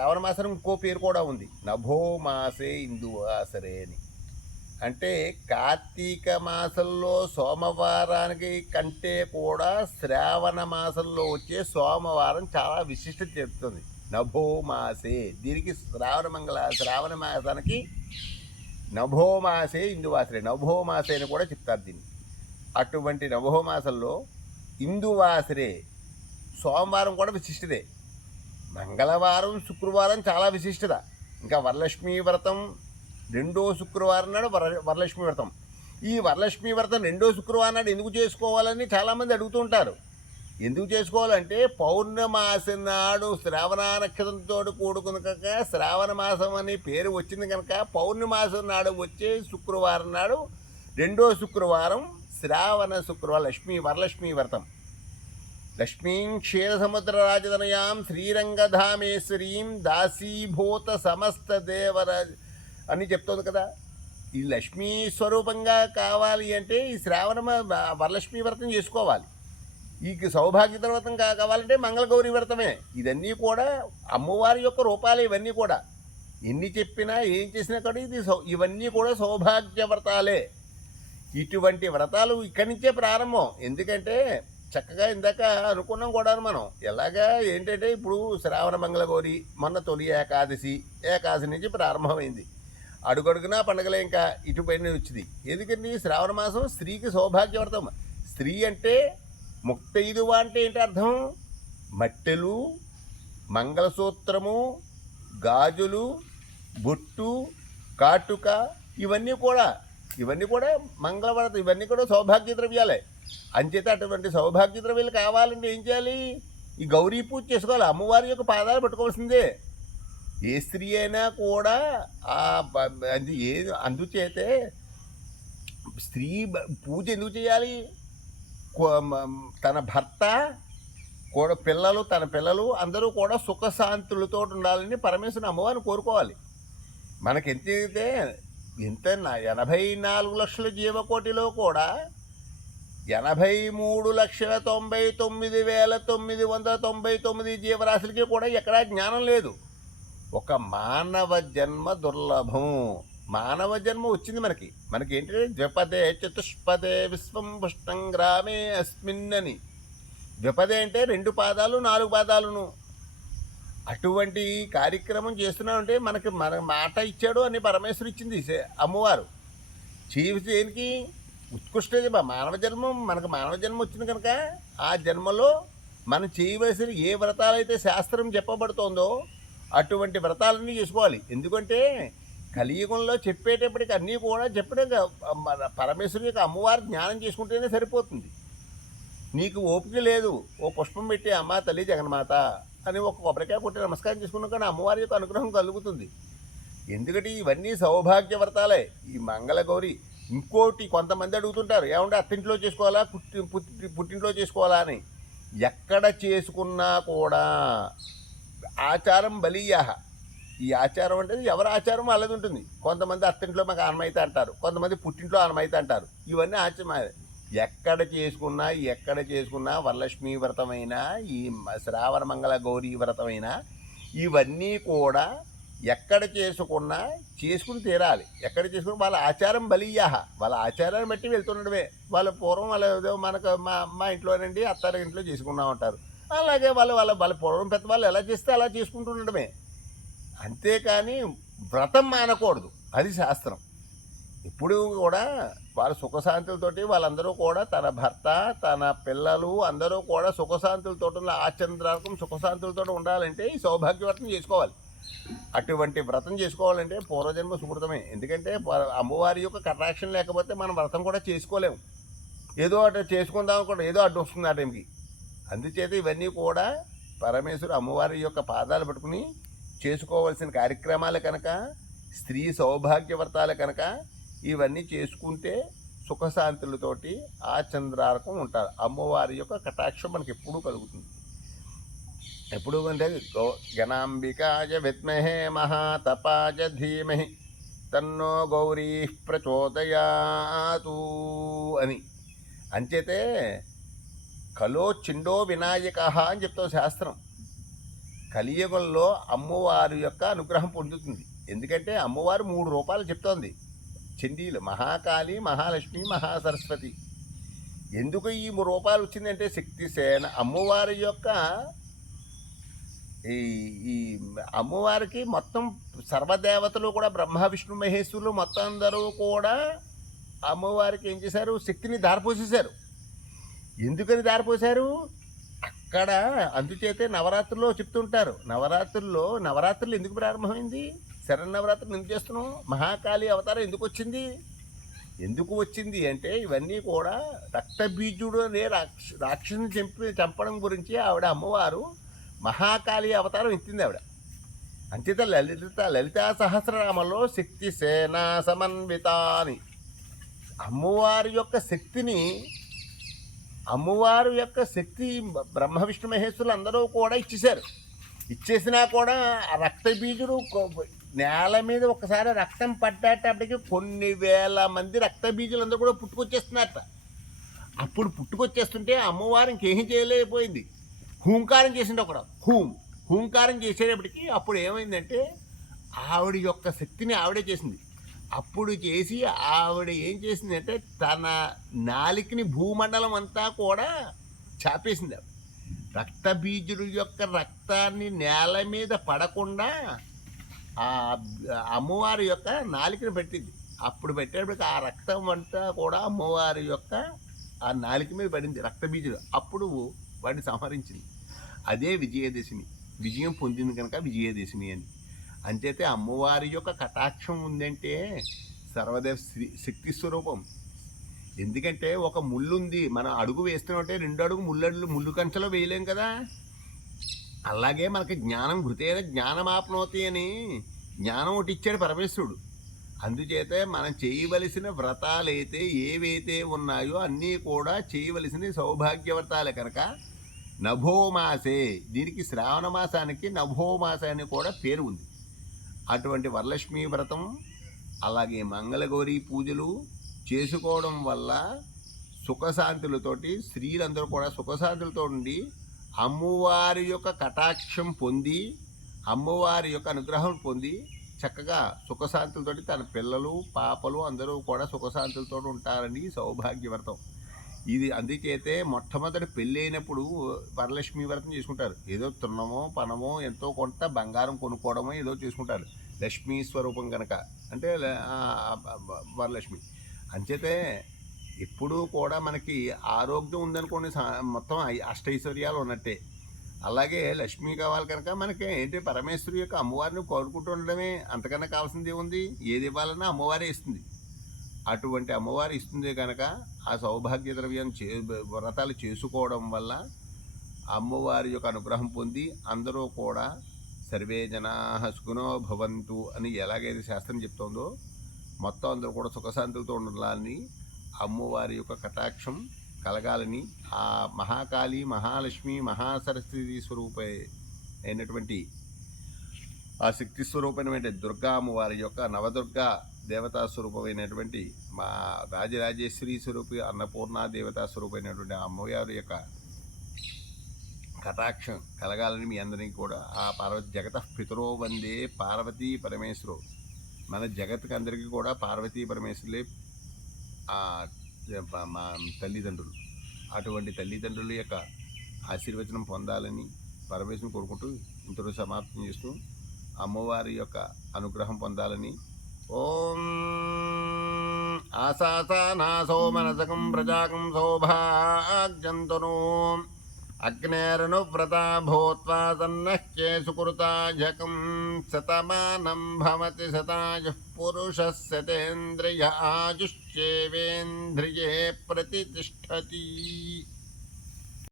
శ్రావణ మాసం ఇంకో పేరు కూడా ఉంది, నభో మాసే ఇందువాసరే అని. అంటే కార్తీక మాసంలో సోమవారానికి కంటే కూడా శ్రావణ మాసంలో వచ్చే సోమవారం చాలా విశిష్టత చెప్తుంది. నభో మాసే, దీనికి శ్రావణ మాసానికి నభో మాసే ఇందువాసరే, నభో మాసే అని కూడా చెప్తారు దీన్ని. అటువంటి నభో మాసంలో ఇందువాసరే సోమవారం కూడా విశిష్టతే. మంగళవారం శుక్రవారం చాలా విశిష్టత. ఇంకా వరలక్ష్మీ వ్రతం రెండో శుక్రవారం నాడు వరలక్ష్మీ వ్రతం. ఈ వరలక్ష్మీ వ్రతం రెండో శుక్రవారం నాడు ఎందుకు చేసుకోవాలని చాలామంది అడుగుతూ ఉంటారు. ఎందుకు చేసుకోవాలంటే పౌర్ణమాసి నాడు శ్రావణ నక్షత్రంతో కూడుకుని కనుక శ్రావణ మాసం అని పేరు వచ్చింది కనుక పౌర్ణమాసం నాడు వచ్చే శుక్రవారం నాడు రెండో శుక్రవారం శ్రావణ శుక్రవారం వరలక్ష్మీ వ్రతం. లక్ష్మీం క్షీరసముద్ర రాజధనయాం శ్రీరంగధామేశ్వరీం దాసీభూత సమస్త దేవరాజ్ అని చెప్తోంది కదా. ఈ లక్ష్మీ స్వరూపంగా కావాలి అంటే ఈ వరలక్ష్మీ వ్రతం చేసుకోవాలి. ఈ సౌభాగ్య వ్రతం కావాలంటే మంగళగౌరి వ్రతమే. ఇవన్నీ కూడా అమ్మవారి యొక్క రూపాలే. ఇవన్నీ కూడా ఎన్ని చెప్పినా ఏం చేసినా కూడా ఇవన్నీ కూడా సౌభాగ్య వ్రతాలే. ఇటువంటి వ్రతాలు ఇక్కడి నుంచే ప్రారంభం. ఎందుకంటే చక్కగా ఇందాక అనుకున్నాం కూడా మనం. ఎలాగా ఏంటంటే ఇప్పుడు శ్రావణ మంగళగౌరి మొన్న తొలి ఏకాదశి నుంచి ప్రారంభమైంది. అడుగడుగునా పండగలే ఇంకా ఇటుపైన వచ్చింది. ఎందుకంటే శ్రావణ మాసం స్త్రీకి సౌభాగ్యవ్రతం. స్త్రీ అంటే ముక్తైదువ అంటే ఏంటి అర్థం? మట్టెలు, మంగళసూత్రము, గాజులు, బొట్టు, కాటుక ఇవన్నీ కూడా మంగళవ్రతం. ఇవన్నీ కూడా సౌభాగ్య ద్రవ్యాలే. అంచేత అటువంటి సౌభాగ్య ద్రవ్యాలు కావాలంటే ఏం చేయాలి? ఈ గౌరీ పూజ చేసుకోవాలి. అమ్మవారి యొక్క పాదాలు పట్టుకోవాల్సిందే. ఏ స్త్రీ అయినా కూడా అందుచేతే స్త్రీ పూజ ఎందుకు చేయాలి? తన భర్త కూడా తన పిల్లలు అందరూ కూడా సుఖశాంతులతో ఉండాలని పరమేశ్వరుని అమ్మవారిని కోరుకోవాలి. మనకెంతైతే 84 లక్షల జీవకోటిలో కూడా 83,99,999 జీవరాశులకి కూడా ఎక్కడా జ్ఞానం లేదు. ఒక మానవ జన్మ దుర్లభం. మానవ జన్మ వచ్చింది మనకి ఏంటంటే ద్విపదే చతుష్పదే విశ్వం పుష్టం గ్రామే అస్మిన్ అని. ద్విపదే అంటే 2 పాదాలు 4 పాదాలును. అటువంటి కార్యక్రమం చేస్తున్నామంటే మన మాట ఇచ్చాడు అని పరమేశ్వరు ఇచ్చింది అమ్మవారు. దేనికి ఉత్కృష్ట మానవ జన్మ వచ్చింది కనుక ఆ జన్మలో మనం చేయవలసిన ఏ వ్రతాలైతే శాస్త్రం చెప్పబడుతోందో అటువంటి వ్రతాలన్నీ చేసుకోవాలి. ఎందుకంటే కలియుగంలో చెప్పేటప్పటికి అన్నీ కూడా పరమేశ్వరు యొక్క అమ్మవారి జ్ఞానం చేసుకుంటేనే సరిపోతుంది. నీకు ఓపిక లేదు, ఓ పుష్పం పెట్టి అమ్మ తల్లి జగన్మాత అని ఒక కొబ్బరికాయ కొట్టి నమస్కారం చేసుకున్నా కానీ అమ్మవారి యొక్క అనుగ్రహం కలుగుతుంది. ఎందుకంటే ఇవన్నీ సౌభాగ్య వ్రతాలే. ఈ మంగళగౌరి ఇంకోటి కొంతమంది అడుగుతుంటారు, ఏమంటే అత్తింట్లో చేసుకోవాలా పుట్టింట్లో చేసుకోవాలా అని. ఎక్కడ చేసుకున్నా కూడా ఆచారం బలీయాహ. ఈ ఆచారం అంటే ఎవరి ఆచారం వాళ్ళది ఉంటుంది. కొంతమంది అత్తింట్లో మాకు ఆనమైతే అంటారు, కొంతమంది పుట్టింట్లో ఆనమైతే అంటారు. ఇవన్నీ ఆచారం. ఎక్కడ చేసుకున్నా వరలక్ష్మీ వ్రతమైనా ఈ శ్రావణ మంగళ గౌరీ వ్రతమైనా ఇవన్నీ కూడా ఎక్కడ చేసుకుని తీరాలి. ఎక్కడ చేసుకుని వాళ్ళ ఆచారం బలీయాహ. వాళ్ళ ఆచారాన్ని బట్టి వెళ్తుండడమే. వాళ్ళ పూర్వం వాళ్ళ మనకు మా ఇంట్లోనండి అత్తారి ఇంట్లో చేసుకున్నా ఉంటారు. అలాగే వాళ్ళ పూర్వం పెద్దవాళ్ళు ఎలా చేస్తే అలా చేసుకుంటుండడమే. అంతేకాని వ్రతం మానకూడదు. అది శాస్త్రం. ఇప్పుడు కూడా వాళ్ళ సుఖశాంతులతోటి వాళ్ళందరూ కూడా తన భర్త తన పిల్లలు అందరూ కూడా సుఖశాంతులతో ఆచంద్రాకం సుఖశాంతులతో ఉండాలంటే ఈ సౌభాగ్యవ్రతం చేసుకోవాలి. అటువంటి వ్రతం చేసుకోవాలంటే పూర్వజన్మ సుకృతమే. ఎందుకంటే అమ్మవారి యొక్క కటాక్షం లేకపోతే మనం వ్రతం కూడా చేసుకోలేము. ఏదో అటు చేసుకుందాం కూడా ఏదో అడ్డు వస్తుంది ఆ టైంకి. అందుచేత ఇవన్నీ కూడా పరమేశ్వరు అమ్మవారి యొక్క పాదాలు పట్టుకుని చేసుకోవాల్సిన కార్యక్రమాలు కనుక, స్త్రీ సౌభాగ్య వ్రతాలు కనుక ఇవన్నీ చేసుకుంటే సుఖశాంతులతోటి ఆచంద్రారకం ఉంటారు. అమ్మవారి యొక్క కటాక్షం మనకి ఎప్పుడూ కలుగుతుంది. ఎప్పుడు అంటే గణాంబికాయ విద్మహే మహాతపాయ ధీమహి తన్నో గౌరీ ప్రచోదయాతు అని. అంచేతే కలో చిండో వినాయక అని చెప్తావు శాస్త్రం. కలియుగంలో అమ్మవారి యొక్క అనుగ్రహం పొందుతుంది. ఎందుకంటే అమ్మవారు 3 రూపాలు చెప్తోంది చండీలు: మహాకాళి, మహాలక్ష్మి, మహాసరస్వతి. ఎందుకు ఈ 3 రూపాలు వచ్చిందంటే శక్తి సేన అమ్మవారి యొక్క ఈ ఈ అమ్మవారికి మొత్తం సర్వదేవతలు కూడా బ్రహ్మ విష్ణు మహేశ్వరులు మొత్తం అందరూ కూడా అమ్మవారికి ఏం చేశారు? శక్తిని దారిపోసేశారు. ఎందుకని దారిపోశారు? అక్కడ అందుచేతే నవరాత్రుల్లో చెప్తుంటారు. నవరాత్రులు ఎందుకు ప్రారంభమైంది? శరన్నవరాత్రులు ఎందుకు చేస్తున్నాం? మహాకాళి అవతారం ఎందుకు వచ్చింది? ఎందుకు వచ్చింది అంటే ఇవన్నీ కూడా రక్తబీజుడు అనే రాక్షసుని చంపడం గురించి ఆవిడ అమ్మవారు మహాకాళి అవతారం ఎత్తింది ఆవిడ. అంచేత లలితా సహస్రనామంలో శక్తి సేనా సమన్విత అని అమ్మవారి యొక్క శక్తి బ్రహ్మ విష్ణు మహేశ్వరులు అందరూ కూడా ఇచ్చేసినా కూడా ఆ రక్తబీజుడు నేల మీద ఒకసారి రక్తం పడ్డేటప్పటికి కొన్ని వేల మంది రక్తబీజులు అందరూ కూడా పుట్టుకొచ్చేస్తున్నారట. అప్పుడు పుట్టుకొచ్చేస్తుంటే అమ్మవారు ఇంకేం చేయలేకపోయింది. హూంకారం చేసింది ఒకడు. హూంకారం చేసేటప్పటికి అప్పుడు ఏమైందంటే ఆవిడ యొక్క శక్తిని ఆవిడే చేసింది. అప్పుడు చేసి ఆవిడ ఏం చేసిందంటే తన నాలికని భూమండలం అంతా కూడా చాపేసింది. రక్తబీజుడు యొక్క రక్తాన్ని నేల మీద పడకుండా ఆ అమ్మవారి యొక్క నాలికని పెట్టింది. అప్పుడు పెట్టేటప్పటికి ఆ రక్తం అంతా కూడా అమ్మవారి యొక్క ఆ నాలిక మీద పడింది రక్తబీజుడు. అప్పుడు వాడిని సంహరించింది. అదే విజయదశమి. విజయం పొందింది కనుక విజయదశమి అని. అంచేతే అమ్మవారి యొక్క కటాక్షం ఉందంటే సర్వదేవ శక్తి స్వరూపం. ఎందుకంటే ఒక ముళ్ళు ఉంది, మనం అడుగు వేస్తున్నట్టే 2 అడుగు ముళ్ళు కంచెలో వేయలేం కదా. అలాగే మనకి జ్ఞానం ఘృతేన జ్ఞానమాప్నోతి అని జ్ఞానం ఒకటి ఇచ్చాడు పరమేశ్వరుడు. అందుచేతే మనం చేయవలసిన వ్రతాలు ఏవైతే ఉన్నాయో అన్నీ కూడా చేయవలసిన సౌభాగ్య వ్రతాలే కనుక నభోమాసే, దీనికి శ్రావణ మాసానికి నభోమాస అని కూడా పేరు ఉంది. అటువంటి వరలక్ష్మీ వ్రతం అలాగే మంగళగౌరి పూజలు చేసుకోవడం వల్ల సుఖశాంతులతోటి స్త్రీలందరూ కూడా సుఖశాంతులతో ఉండి అమ్మవారి యొక్క కటాక్షం పొంది అమ్మవారి యొక్క అనుగ్రహం పొంది చక్కగా సుఖశాంతులతోటి తన పిల్లలు పాపలు అందరూ కూడా సుఖశాంతులతో ఉంటారని సౌభాగ్య వ్రతం ఇది. అందుచేతే మొట్టమొదటి పెళ్ళి అయినప్పుడు వరలక్ష్మీ వ్రతం చేసుకుంటారు. ఏదో తున్నమో పనమో ఎంతో కొంత బంగారం కొనుక్కోవడమో ఏదో చేసుకుంటారు. లక్ష్మీ స్వరూపం కనుక అంటే వరలక్ష్మి. అంచేతే ఎప్పుడూ కూడా మనకి ఆరోగ్యం ఉందనుకోండి మొత్తం అష్టైశ్వర్యాలు ఉన్నట్టే. అలాగే లక్ష్మి కావాలి కనుక మనకి ఏంటి పరమేశ్వరి యొక్క అమ్మవారిని కోరుకుంటూ ఉండడమే, అంతకన్నా కావాల్సింది ఏముంది? ఏది ఇవ్వాలన్నా అమ్మవారే ఇస్తుంది. అటువంటి అమ్మవారు ఇస్తుంది కనుక ఆ సౌభాగ్య ద్రవ్యం వ్రతాలు చేసుకోవడం వల్ల అమ్మవారి యొక్క అనుగ్రహం పొంది అందరూ కూడా సర్వే జనాః సుఖినో భవంతు అని ఎలాగైతే శాస్త్రం చెప్తోందో మొత్తం అందరూ కూడా సుఖశాంతులతో ఉండాలని అమ్మవారి యొక్క కటాక్షం కలగాలని ఆ మహాకాళి మహాలక్ష్మి మహాసరస్వతి స్వరూపే అయినటువంటి ఆ శక్తి స్వరూపమైన దుర్గా అమ్మవారి యొక్క నవదుర్గా దేవతా స్వరూపమైనటువంటి మా రాజరాజేశ్వరి స్వరూపి అన్నపూర్ణ దేవతా స్వరూపమైనటువంటి ఆ అమ్మవారి యొక్క కటాక్షం కలగాలని మీ అందరికీ కూడా ఆ పార్వతి జగత పితరో వందే పార్వతీ పరమేశ్వరు. మన జగత్కి అందరికీ కూడా పార్వతీ పరమేశ్వరులే మా తల్లిదండ్రులు. అటువంటి తల్లిదండ్రుల యొక్క ఆశీర్వచనం పొందాలని పరమేశ్వరుని కోరుకుంటూ ఇంతలో సమాప్తం చేస్తూ అమ్మవారి యొక్క అనుగ్రహం పొందాలని ఓం ఆశాసానాసో మనసకం ప్రజాకం సౌభాగ్యంతనో అగ్నేరనువ్రతా భూత్వా సన్నః సుకృతాజకం శతమానం భవతి శతాయుః పురుషः శతేంద్రియ ఆయుష్యేవేంద్రియే ప్రతితిష్ఠతి.